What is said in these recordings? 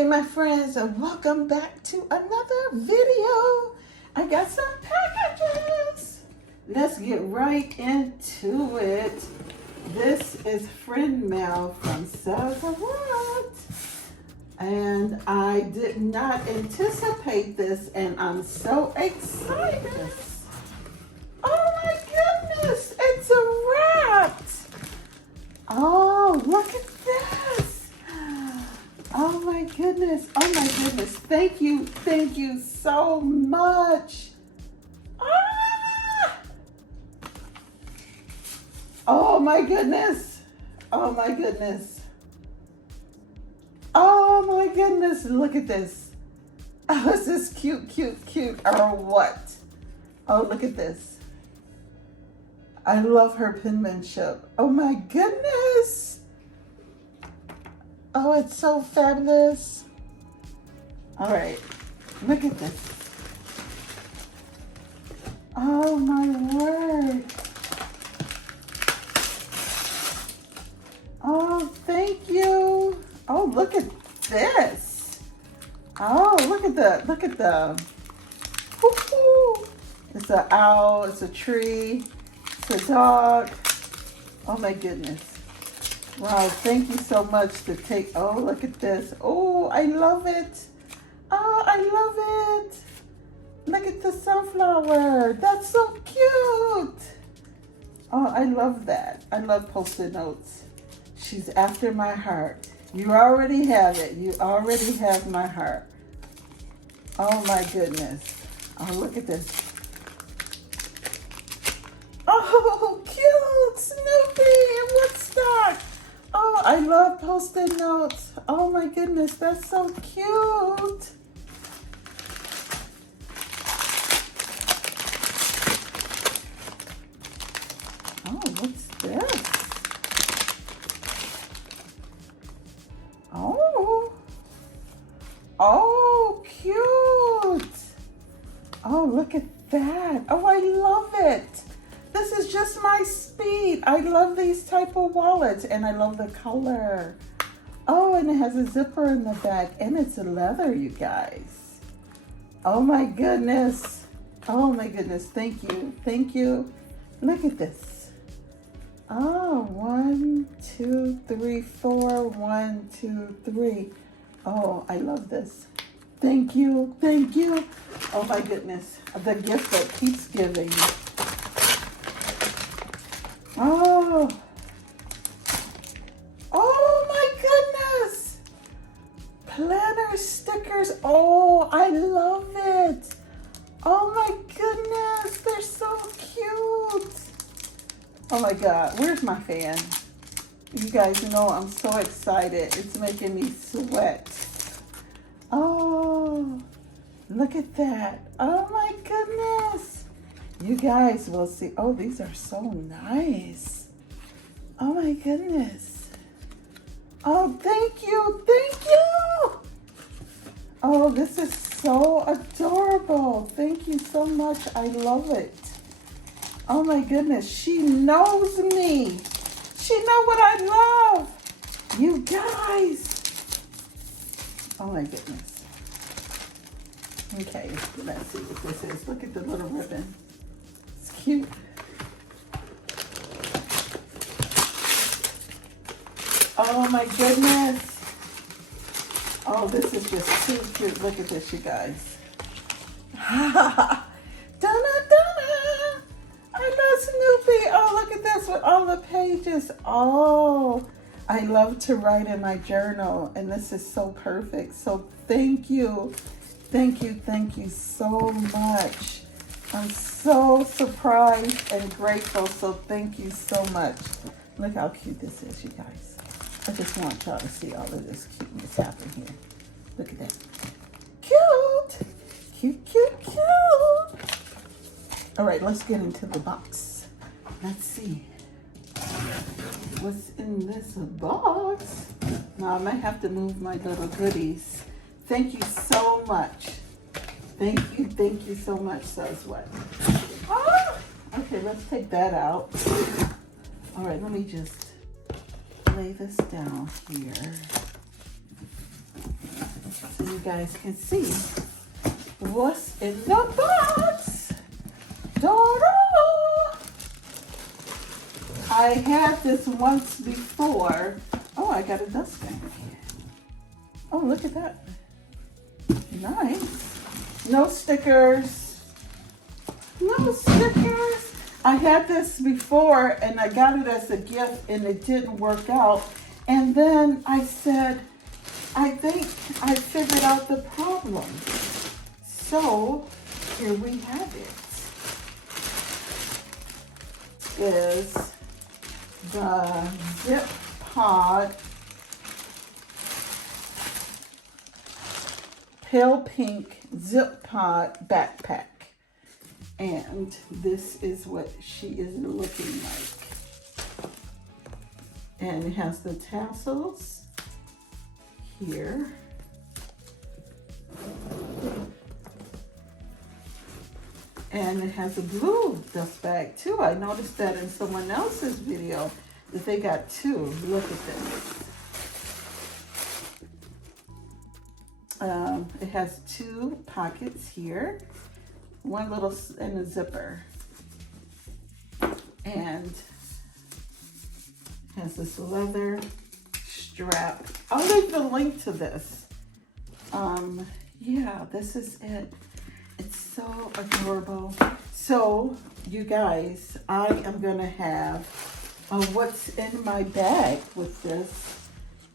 Hey my friends, and welcome back to another video. I got some packages. Let's get right into it. This is friend mail from Sephora. And I did not anticipate this, and I'm so excited. Oh my goodness, it's a wrap. Oh, look at this. Oh my goodness, oh my goodness. Thank you so much. Ah! Oh my goodness, oh my goodness. Oh my goodness, look at this. Oh, is this cute, or what? Oh, look at this. I love her penmanship. Oh my goodness. Oh, it's so fabulous. All right, look at this. Oh my word. Oh, thank you. Oh, look at this. Oh, look at the, woo-hoo. It's an owl, it's a tree, it's a dog. Oh my goodness. Wow, thank you so much to take, oh, look at this. Oh, I love it. Oh, I love it. Look at the sunflower. That's so cute. Oh, I love that. I love Post-it notes. She's after my heart. You already have it. You already have my heart. Oh my goodness. Oh, look at this. Oh, cute. Snoopy in Woodstock. Oh, I love Post-it notes. Oh my goodness, that's so cute. Oh, what's this? Oh, cute. Oh, look at that. Oh, I love it. This is just my speed. I love these type of wallets, and I love the color. Oh, and it has a zipper in the back, and it's leather, you guys. Oh my goodness. Oh my goodness. Thank you. Thank you. Look at this. Oh, 1, 2, 3, 4. 1, 2, 3. Oh, I love this. Thank you. Thank you. Oh my goodness. The gift that keeps giving. Oh. Oh my goodness. Planner stickers. Oh, I love it. Oh my goodness. They're so cute. Oh my God. Where's my fan? You guys know I'm so excited. It's making me sweat. Oh, look at that. Oh my goodness. You guys will see. Oh, these are so nice. Oh my goodness. Oh, thank you. Thank you. Oh, this is so adorable. Thank you so much. I love it. Oh my goodness. She knows me. She know what I love. You guys. Oh my goodness. Okay, let's see what this is. Look at the little ribbon. It's cute. Oh my goodness. Oh, this is just too cute. Look at this, you guys. Donna. I love Snoopy. Oh, look at this with all the pages. Oh, I love to write in my journal, and this is so perfect. So thank you. Thank you so much. I'm so surprised and grateful. So thank you so much. Look how cute this is, you guys. I just want y'all to see all of this cuteness happening here. Look at that. Cute. Cute. All right, let's get into the box. Let's see what's in this box. Now I might have to move my little goodies. Thank you so much. Thank you so much, says what? Ah! Okay, let's take that out. All right, let me just lay this down here. you guys can see what's in the box. Ta-da! I had this once before. Oh, I got a dust bag. Oh, look at that. Nice. No stickers. No stickers. I had this before and I got it as a gift and it didn't work out. And then I said, I think I figured out the problem. So here we have it. Is the Zip Pod Pale Pink Zip Pod backpack. And this is what she is looking like. And it has the tassels here. And it has a blue dust bag too. I noticed that in someone else's video that they got two. Look at this. It has two pockets here. One little and a zipper. And has this leather strap. I'll leave the link to this. Yeah, this is it. It's so adorable. So, you guys, I am gonna have what's in my bag with this,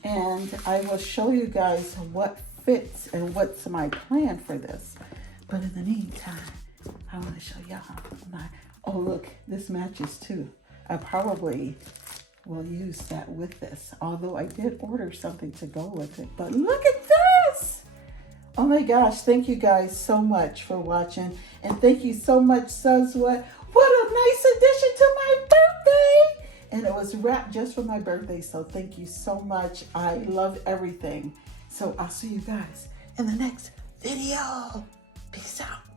and I will show you guys what fits and what's my plan for this. But in the meantime, I want to show y'all my, oh look, this matches too. I probably will use that with this, although I did order something to go with it. But look at this! Oh my gosh, thank you guys so much for watching. And thank you so much, Suzwa. What a nice addition to my birthday! And it was wrapped just for my birthday, so thank you so much. I love everything. So I'll see you guys in the next video. Peace out.